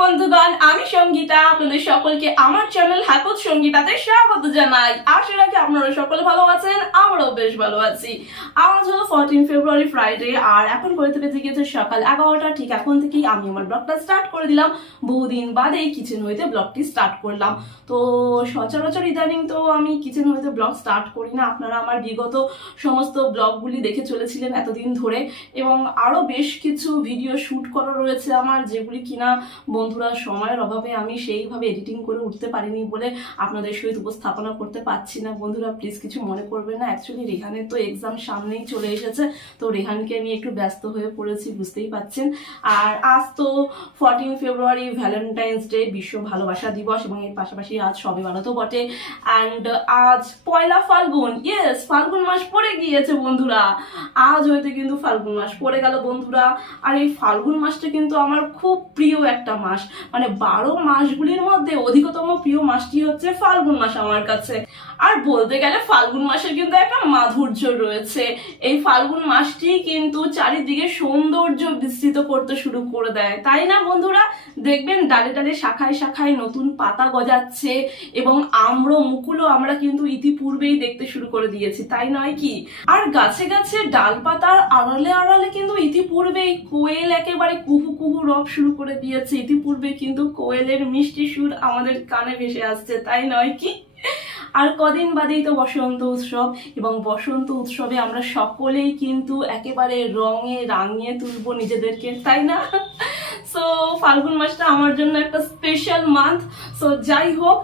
বন্ধুগণ, আমি সঙ্গীতা আপনাদের সকলকে আমার চ্যানেল হাকুত সঙ্গীতাতে স্বাগত জানাই। আশা রাখি আপনারা সকলে ভালো আছেন, আমরাও বেশ ভালো আছি। আজ হলো 14 ফেব্রুয়ারি ফ্রাইডে, আর এখন করতে বেজে গিয়েছে সকাল 11টা। ঠিক এখন থেকেই আমি আমার ব্লগটা স্টার্ট করে দিলাম। বহুদিন বাদে এই কিচেন হইতে ব্লগটি স্টার্ট করলাম। তো সচরাচর ইদানিং তো আমি কিচেন হইতে ব্লগ স্টার্ট করি না। আপনারা আমার বিগত সমস্ত ব্লগগুলি দেখে চলেছিলেন এতদিন ধরে, এবং আরো বেশ কিছু ভিডিও শুট করা রয়েছে আমার, যেগুলি কিনা বন্ধুরা সময়ের অভাবে আমি সেইভাবে এডিটিং করে উঠতে পারিনি বলে আপনাদের সহিত উপস্থাপনা করতে পারছি না। বন্ধুরা প্লিজ কিছু মনে করবেন না। অ্যাকচুয়ালি রেহানের তো এক্সাম সামনেই চলে এসেছে, তো রেহানকে আমি একটু ব্যস্ত হয়ে পড়েছি, বুঝতেই পাচ্ছেন। আর আজ তো 14 ফেব্রুয়ারি ভ্যালেন্টাইন্স ডে, বিশ্ব ভালোবাসা দিবস, এবং এর পাশাপাশি আজ সবে বারাতও বটে। অ্যান্ড আজ পয়লা ফাল্গুন, ইয়েস, ফাল্গুন মাস পড়ে গিয়েছে বন্ধুরা। আজ হইতে কিন্তু ফাল্গুন মাস পড়ে গেল বন্ধুরা। আর এই ফাল্গুন মাসটা কিন্তু আমার খুব প্রিয় একটা মাস, মানে 12 মাসগুলির মধ্যে অধিকতম প্রিয় মাসটি হচ্ছে ফাল্গুন মাস আমার কাছে। আর বলতে গেলে ফাল্গুন মাসের কিন্তু একটা মাধুর্য রয়েছে। এই ফাল্গুন মাসটি কিন্তু চারিদিকে সৌন্দর্য বিস্তৃত করতে শুরু করে দেয়, তাই না বন্ধুরা? দেখবেন ডালে ডালে শাখায় শাখায় নতুন পাতা গজাচ্ছে, এবং আম্র মুকুলও আমরা কিন্তু ইতিপূর্বেই দেখতে শুরু করে দিয়েছি, তাই নয় কি? আর গাছে গাছে ডালপাতার আড়ালে আড়ালে কিন্তু ইতিপূর্বেই কোয়েল একেবারে কুহু কুহু রব শুরু করে দিয়েছে। ইতিপূর্বে কিন্তু কোয়েলের মিষ্টি সুর আমাদের কানে ভেসে আসছে, তাই নয় কি? আর কদিন বাদেই তো বসন্ত উৎসব, এবং বসন্ত উৎসবে আমরা সকলেই কিন্তু একেবারে রঙে রাঙিয়ে তুলবো নিজেদেরকে, তাই না? সো ফাল্গুন মাসটা আমার জন্য একটা স্পেশাল মান্থ। সো যাই হোক,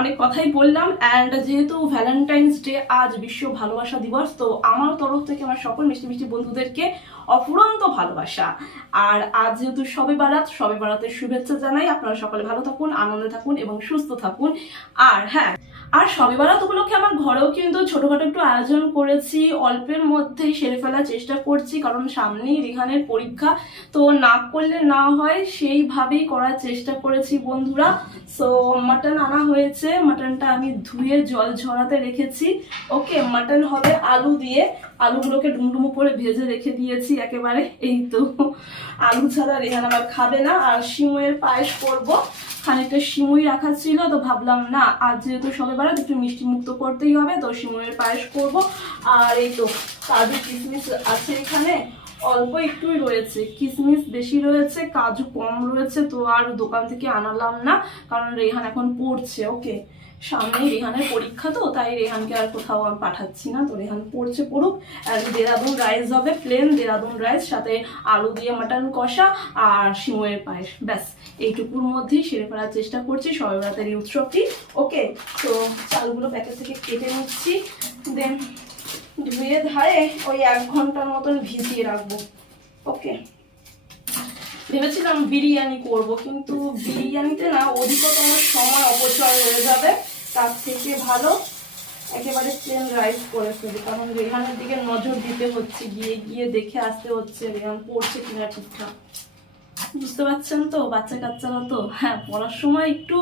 অনেক কথাই বললাম। অ্যান্ড যেহেতু ভ্যালেন্টাইন্স ডে, আজ বিশ্ব ভালোবাসা দিবস, তো আমার তরফ থেকে আমার সকল মিষ্টি মিষ্টি বন্ধুদেরকে অফুরন্ত ভালোবাসা। আর আজ যেহেতু শবে বারাত, শবে বারাতের শুভেচ্ছা জানাই। আপনারা সকলে ভালো থাকুন, আনন্দে থাকুন এবং সুস্থ থাকুন। আর হ্যাঁ, আর শবে বারাত উপলক্ষে আমার ঘরেও কিন্তু ছোটখাটো একটু আয়োজন করেছি, অল্পের মধ্যেই সেরে ফেলার চেষ্টা করছি, কারণ সামনেই রেহানের পরীক্ষা, তো না করলে না হয় সেইভাবেই করার চেষ্টা করেছি বন্ধুরা। সো মাটন আনা হয়েছে, মাটনটা আমি ধুয়ে জল ঝরাতে রেখেছি। ওকে, মাটন হবে আলু দিয়ে, আলুগুলোকে ডুমডুমো করে ভেজে রেখে দিয়েছি একেবারে। এই তো, আলু ছাড়া রেহান আবার খাবে না। আর সিমুইয়ের পায়েস করবো, খানিকটা সিমুই রাখা ছিল, তো ভাবলাম না, আজ যেহেতু সবে বারাত একটু মিষ্টি মুক্ত করতেই হবে, তো সিমুইয়ের পায়েস করব। আর এই তো কাজু কিশমিশ আছে এখানে, অল্প একটুই রয়েছে, কিশমিশ বেশি রয়েছে, কাজু কম রয়েছে, তো আর দোকান থেকে আনালাম না, কারণ রেহান এখন পড়ছে। ওকে, সামনেই রেহানের পরীক্ষা, তো তাই রেহানকে আর কোথাও আমি পাঠাচ্ছি না। তো রেহান পড়ছে, পড়ুক। আর দেরাদুন রাইস হবে, প্লেন দেরাদুন রাইস, সাথে আলু দিয়ে মাটন কষা আর সিমুইয়ের পায়েস, ব্যাস এইটুকুর মধ্যেই সেরে ফেলার চেষ্টা করছি শবে বারাতের এই উৎসবটি। ওকে, তো চালগুলো প্যাকেট থেকে কেটে নিচ্ছি, দেন ধুয়ে ধারে ওই 1 ঘন্টার মতন ভিজিয়ে রাখবো। ওকে, ভেবেছিলাম বিরিয়ানি করব, কিন্তু বিরিয়ানিতে না অধিকতম সময় অপচয় হয়ে যাবে, তার থেকে ভালো একেবারে প্লেন রাইস করে ফেলি, কারণ রেহানের দিকে নজর দিতে হচ্ছে, গিয়ে গিয়ে দেখে আসতে হচ্ছে রেহান পড়ছে কিনা ঠিকঠাক। বুঝতে পারছেন তো, বাচ্চা কাচ্চারা তো হ্যাঁ পড়ার সময় একটু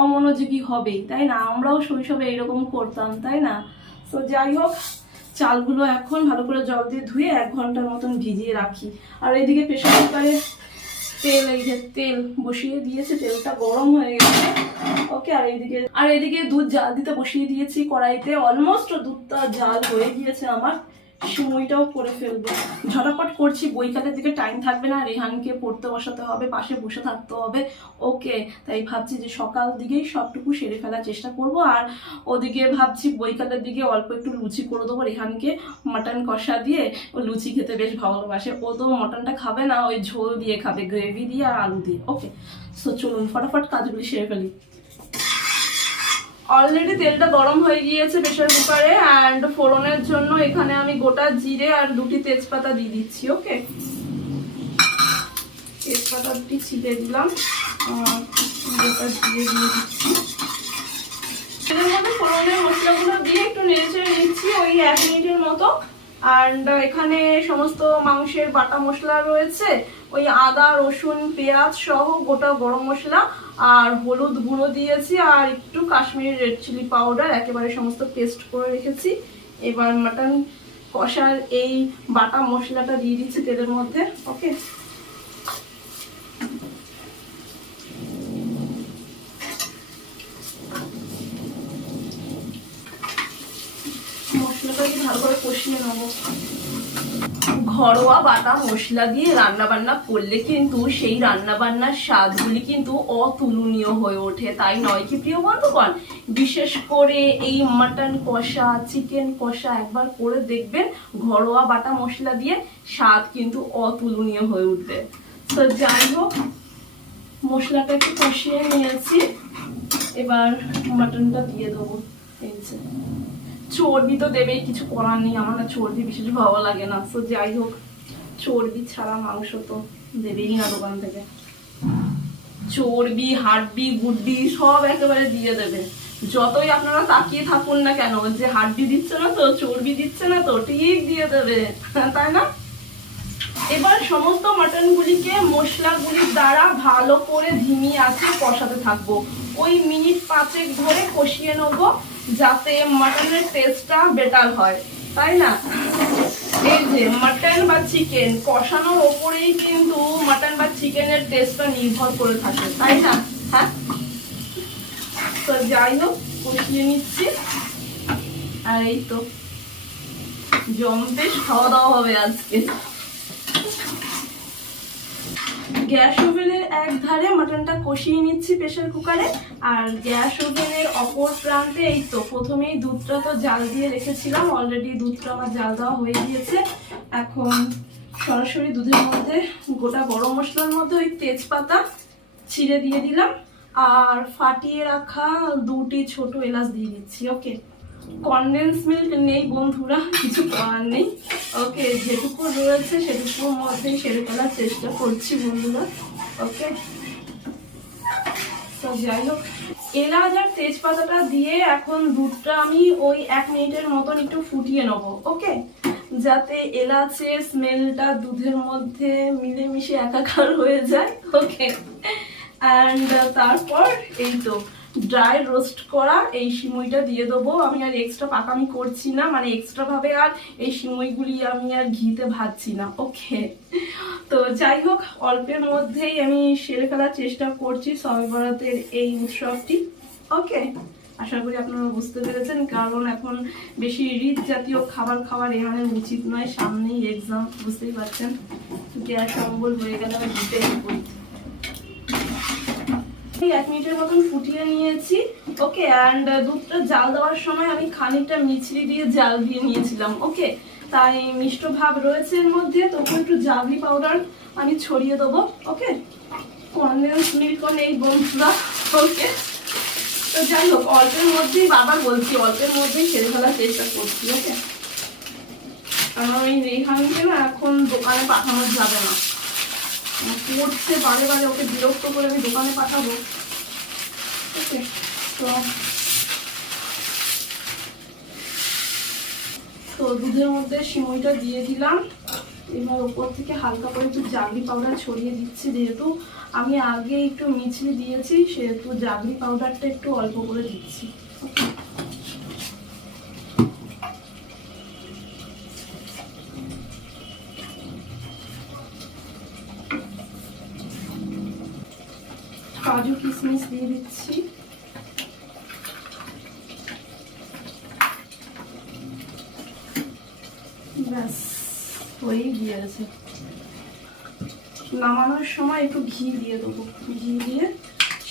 অমনোযোগী হবেই, তাই না? আমরাও শৈশবে এরকম করতাম, তাই না? তো যাই হোক, চালগুলো এখন ভালো করে জল দিয়ে ধুয়ে 1 ঘন্টার মতন ভিজিয়ে রাখি। আর এইদিকে প্রেসার কুকারে তেল, এই যে তেল বসিয়ে দিয়েছি, তেলটা গরম হয়ে গেছে। ওকে, আর এইদিকে দুধ জাল দিতে বসিয়ে দিয়েছি কড়াইতে। অলমোস্ট দুধটা জাল হয়ে গিয়েছে আমার, সিমুইটাও করে ফেলবো। ঝটাপট করছি, বইকালের দিকে টাইম থাকবে না, রেহানকে পড়তে বসাতে হবে, পাশে বসে থাকতে হবে। ওকে, তাই ভাবছি যে সকাল দিকেই সবটুকু সেরে ফেলার চেষ্টা করব। আর ওদিকে ভাবছি বইকালের দিকে অল্প একটু লুচি করে দেবো রেহানকে, মাটন কষা দিয়ে। ও লুচি খেতে বেশ ভালোবাসে, ও তো মটনটা খাবে না, ওই ঝোল দিয়ে খাবে, গ্রেভি দিয়ে আর আলু দিয়ে। ওকে, সো চলুন ফটাফট কাজগুলি সেরে ফেলি। অলরেডি তেলটা গরম হয়ে গিয়েছে প্রেসার কুকারে, অ্যান্ড ফোড়নের জন্য এখানে আমি গোটা জিরে আর 2টি তেজপাতা দিয়ে দিচ্ছি। ওকে, তেজপাতা 2টি ছিটে দিলাম, গোটা জিরে দিয়ে দিচ্ছি। এর মধ্যে ফোড়নের মশলাগুলো দিয়ে একটু নেড়ে নিচ্ছি ওই 1 মিনিটের মতো। অ্যান্ড এখানে সমস্ত মাংসের বাটা মশলা রয়েছে, ওই আদা রসুন পেঁয়াজ সহ গোটা গরম মশলা, আর হলুদ গুঁড়ো দিয়েছি, আর একটু কাশ্মীরি রেড চিলি পাউডার, একেবারে সমস্ত পেস্ট করে রেখেছি। এবার মাটন কষার এই বাটা মশলাটা দিয়ে দিচ্ছি তেলের মধ্যে। ওকে, কষিয়ে নেবো। ঘরোয়া বাটা মশলা দিয়ে রান্না বান্না করলে কিন্তু সেই রান্না বান্নার স্বাদগুলি কিন্তু অতুলনীয় হয়ে ওঠে, তাই নয় কি প্রিয় বন্ধুগণ? বিশেষ করে এই মাটন কষা, চিকেন কষা একবার করে দেখবেন ঘরোয়া বাটা মশলা দিয়ে, স্বাদ কিন্তু অতুলনীয় হয়ে উঠবে। তো যাই হোক, মশলাটা একটু কষিয়ে নিয়েছি, এবার মাটনটা দিয়ে দেবো। এই যে চর্বি তো দেবেই, কিছু করার নেই, আমার না চর্বি বিশেষ ভালো লাগে না। তো যাই হোক, চর্বি ছাড়া মাংস তো দেবেই না দোকান থেকে, চর্বি হাড্ডি গুড্ডি সব একেবারে দিয়ে দেবে। যতই আপনারা তাকিয়ে থাকুন না কেন যে হাড্ডি দিচ্ছে না তো, চর্বি দিচ্ছে না তো, ঠিক দিয়ে দেবে, তাই না? এবার সমস্ত মাটনগুলিকে মশলাগুলির দ্বারা ভালো করে ধিমি আঁচে কষাতে থাকবো। ওই মিনিট 5 ধরে কষিয়ে নেবো, যাতে মাটনের টেস্টটা বেটার হয়, তাই না? এই যে মাটন বা চিকেন কষানোর ওপরেই কিন্তু মাটন বা চিকেনের টেস্টটা নির্ভর করে থাকে, তাই না? হ্যাঁ, তো যাই হোক, কষিয়ে নিচ্ছি। আর এই তো জমতে খাওয়া দাওয়া হবে আজকে। গ্যাস ওভেনের এক ধারে মাটনটা কষিয়ে নিচ্ছি প্রেসার কুকারে, আর গ্যাস ওভেনের অপর প্রান্তে এই তো প্রথমেই দুধটা তো জাল দিয়ে রেখেছিলাম, অলরেডি দুধটা আমার জাল দেওয়া হয়ে গিয়েছে। এখন সরাসরি দুধের মধ্যে গোটা গরম মশলার মধ্যে ওই তেজপাতা ছিঁড়ে দিয়ে দিলাম, আর ফাটিয়ে রাখা 2টি ছোট এলাচ দিয়ে দিচ্ছি। ওকে, কনডেন্স মিল্ক নেই বন্ধুরা, কিছু করার নেই। ওকে, যেটুকু রয়েছে সেটুকুর মধ্যেই সেরে ফেলার চেষ্টা করছি বন্ধুরা। ওকে, তো যাই হোক, এলাচ আর তেজপাতাটা দিয়ে এখন দুধটা আমি ওই 1 মিনিটের মতন একটু ফুটিয়ে নেবো। ওকে, যাতে এলাচের স্মেলটা দুধের মধ্যে মিলেমিশে একাকার হয়ে যায়। ওকে, অ্যান্ড তারপর এই তো ড্রাই রোস্ট করা এই সিমইটা দিয়ে দেবো। আমি আর এক্সট্রা পাকামি করছি না, মানে এক্সট্রা ভাবে আর এই সিমইগুলি আমি আর ঘিতে ভাজছি না। ওকে, তো যাই হোক, অল্পের মধ্যেই আমি সেরে ফেলার চেষ্টা করছি শবে বরাতের এই উৎসবটি। ওকে, আশা করি আপনারা বুঝতে পেরেছেন, কারণ এখন বেশি রিচ জাতীয় খাবার খাওয়ার এখানে উচিত নয়, সামনেই এক্সাম, বুঝতেই পারছেন। গ্যাস অম্বল হয়ে গেলে আমি দিতে করি। 1 মিনিটের মতন ফুটিয়ে নিয়েছি। ওকে, অ্যান্ড দুধটা জাল দেওয়ার সময় আমি খানিকটা মিছরি দিয়ে জাল দিয়ে নিয়েছিলাম। ওকে, তাই মিষ্ট ভাব রয়েছে এর মধ্যে, তখন একটু জাগরি পাউডার আমি ছড়িয়ে দেবো। ওকে, কনডেন্স মিল্ক নেই বন্ধুরা। ওকে, তো যাই হোক, অল্পের মধ্যেই, বাবার বলছি অল্পের মধ্যেই সেরে ফেলার চেষ্টা করছি। ওকে, আমার ওই রেহানকে না এখন দোকানে পাঠানো যাবে না, পড়ছে বারে বারে, ওকে বিরক্ত করে আমি দোকানে পাঠাবো। ওকে, তো দুধের মধ্যে সিমইটা দিয়ে দিলাম, এবার ওপর থেকে হালকা করে একটু জাগরি পাউডার ছড়িয়ে দিচ্ছি। যেহেতু আমি আগে একটু মিছরি দিয়েছি, সেহেতু জাগরি পাউডারটা একটু অল্প করে দিচ্ছি। কাজু কিশমিশ দিয়ে দিচ্ছি। ব্যাস, হয়েই গিয়েছে। নামানোর সময় একটু ঘি দিয়ে দেবো, ঘি দিয়ে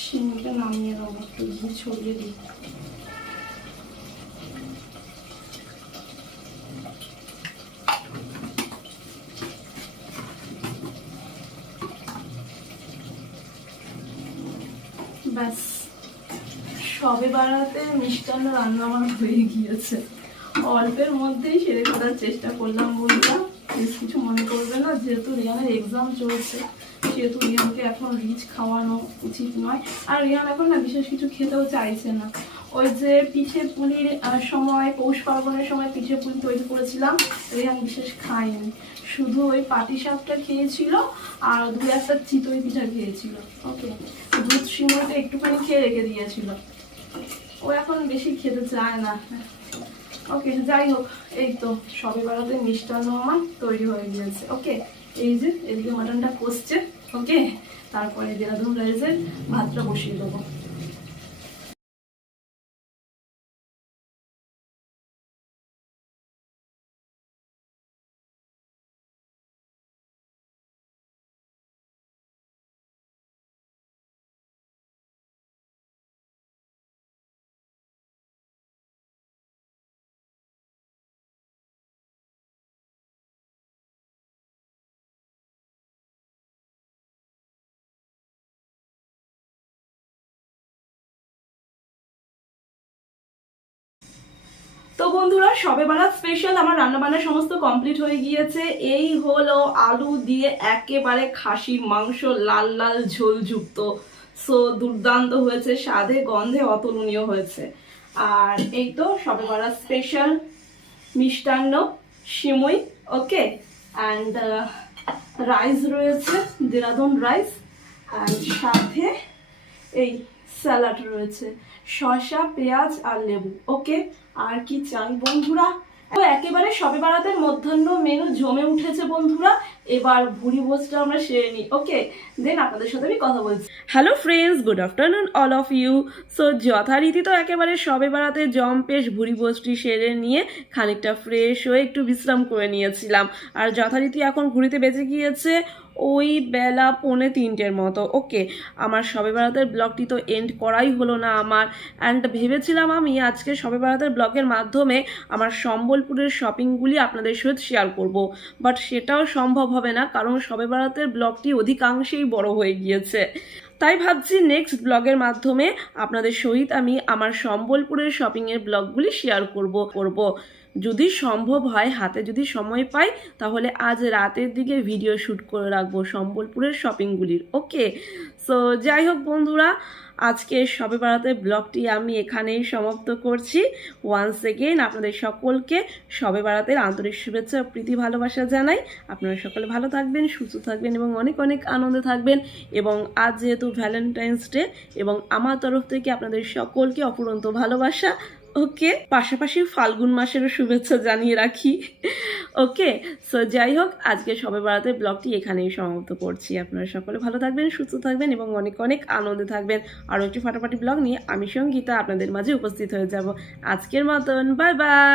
সিমটা নামিয়ে দেবো, একটু ঘি ছড়িয়ে দিই। ব্যাস, সবে বারাতে মিষ্টান্ন রান্না আমার হয়ে গিয়েছে। অল্পের মধ্যেই সেরে ফেলার চেষ্টা করলাম বন্ধুরা, কিছু মনে করবে না, যেহেতু রিয়ানের এক্সাম চলছে সেহেতু রিয়ানকে এখন রিচ খাওয়ানো উচিত নয়। আর রিয়ান এখন না বিশেষ কিছু খেতেও চাইছে না। ওই যে পিঠে পুলির সময়, পৌষ পার্বণের সময় পিঠে পুলি তৈরি করেছিলাম, রিয়ান বিশেষ খায়নি, শুধু ওই পাটিসাপটা খেয়েছিল আর 2-1টা চিতই পিঠা খেয়েছিল। ওকে, দুধ সিমইটা একটুখানি খেয়ে রেখে দিয়েছিল, ও এখন বেশি খেতে চায় না। ওকে, যাই হোক, এই তো সবে বারাতে মিষ্টান্ন আমার তৈরি হয়ে গিয়েছে। ওকে, এই যে এদিকে মাটনটা কষছে। ওকে, তারপরে দেরাদুন রাইসের ভাতটা বসিয়ে দেবো। তো বন্ধুরা, সবে বারাত স্পেশাল আমার রান্নাবান্না সমস্ত কমপ্লিট হয়ে গিয়েছে। এই হলো আলু দিয়ে একেবারে খাসির মাংস, লাল লাল ঝোলযুক্ত। সো দুর্দান্ত হয়েছে, স্বাদে গন্ধে অতুলনীয় হয়েছে। আর এই তো সবে বারাত স্পেশাল মিষ্টান্ন সিমুই, ওকে। অ্যান্ড রাইস রয়েছে, দেরাদুন রাইস। অ্যান্ড সাথে এই স্যালাড রয়েছে, শসা, পেঁয়াজ আর লেবু, ওকে। আর কি চাই বন্ধুরা? তো একেবারে সবে বারাতের মধ্যাহ্ন মেনু জমে উঠেছে বন্ধুরা। এবার ভুড়ি ভোজটা আমরা সেরে নিই, ওকে। দেন আপনাদের সাথে আমি কথা বলছি। Hello friends, good afternoon all of you. So যথারীতি তো একেবারে সবে বারাতে জম্পেশ ভুড়ি ভোজটি সেরে নিয়ে খানিকটা ফ্রেশ হয়ে একটু বিশ্রাম করে নিয়েছিলাম। আর যথারীতি এখন ঘুরিতে বেজে গিয়েছে ওই বেলা 2:45 মতো, ওকে। আমার সবে বারাতের ব্লগটি তো এন্ড করাই হলো না আমার। অ্যান্ড ভেবেছিলাম আমি আজকে সবে বারাতের ব্লগের মাধ্যমে আমার সম্বলপুরের শপিংগুলি আপনাদের সাথে শেয়ার করব, বাট সেটাও সম্ভব হবে না, কারণ সবে বারাতের ব্লগটি অধিকাংশেই বড় হয়ে গিয়েছে। তাই ভাবছি নেক্সট ব্লগের মাধ্যমে আপনাদের সহিত আমি আমার সম্বলপুরের শপিংয়ের ব্লগগুলি শেয়ার করব। যদি সম্ভব হয়, হাতে যদি সময় পাই, তাহলে আজ রাতের দিকে ভিডিও শ্যুট করে রাখবো সম্বলপুরের শপিংগুলির, ওকে। সো যাই হোক বন্ধুরা, আজকে সবে বারাতের ব্লগটি আমি এখানেই সমাপ্ত করছি। ওয়ান্স এগেইন আপনাদের সকলকে সবে বারাতের আন্তরিক শুভেচ্ছা ও প্রীতি ভালোবাসা জানাই। আপনারা সকলে ভালো থাকবেন, সুস্থ থাকবেন এবং অনেক অনেক আনন্দে থাকবেন। এবং আজ যেহেতু ভ্যালেন্টাইন্স ডে, এবং আমার তরফ থেকে আপনাদের সকলকে অফুরন্ত ভালোবাসা, ওকে। পাশাপাশি ফাল্গুন মাসেরও শুভেচ্ছা জানিয়ে রাখি, ওকে। সো যাই হোক, আজকে সবে বারাতের ব্লগটি এখানেই সমাপ্ত করছি। আপনারা সকলে ভালো থাকবেন, সুস্থ থাকবেন এবং অনেক অনেক আনন্দে থাকবেন। আরও একটি ফাটাফাটি ব্লগ নিয়ে আমি সঙ্গীতা আপনাদের মাঝে উপস্থিত হয়ে যাব। আজকের মতন বাই বাই।